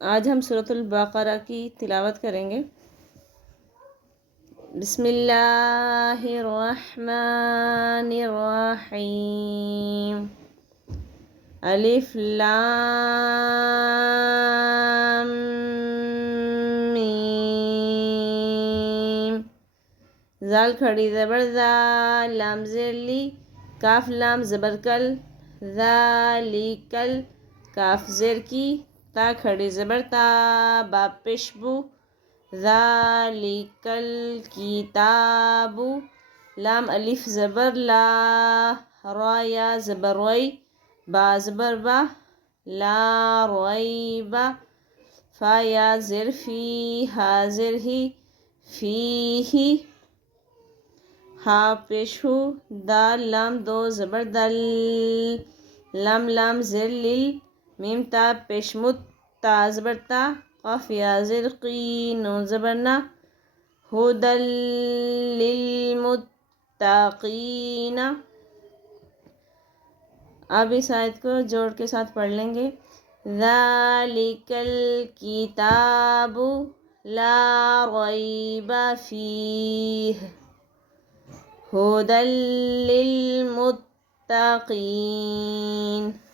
آج ہم سورۃ البقرہ کی تلاوت کریں گے۔ بسم اللہ الرحمن الرحیم۔ الف لام میم۔ زال کھڑی زبر زا، لام زیر لی، کاف لام زبر کل، ذالکل کاف زیر کی، تا کھڑی زبر تا، با پیش بو، ذالکل کتاب، لام الف زبر لا، را یا زبر وی، با زبر با، لا ریب، فا یا زر فی، ہا زر ہی، فیہ، ہا پیش ہو، دال لام دو زبر دل، لام لام زر لیل، میم تا پیش مت، تا زبر تا، قاف یا زر قی، نون زبر نا، ہدل للمتقین۔ اب اس آیت کو جوڑ کے ساتھ پڑھ لیں گے۔ ذالک الکتاب لا ریب فیہ ہدی للمتقین۔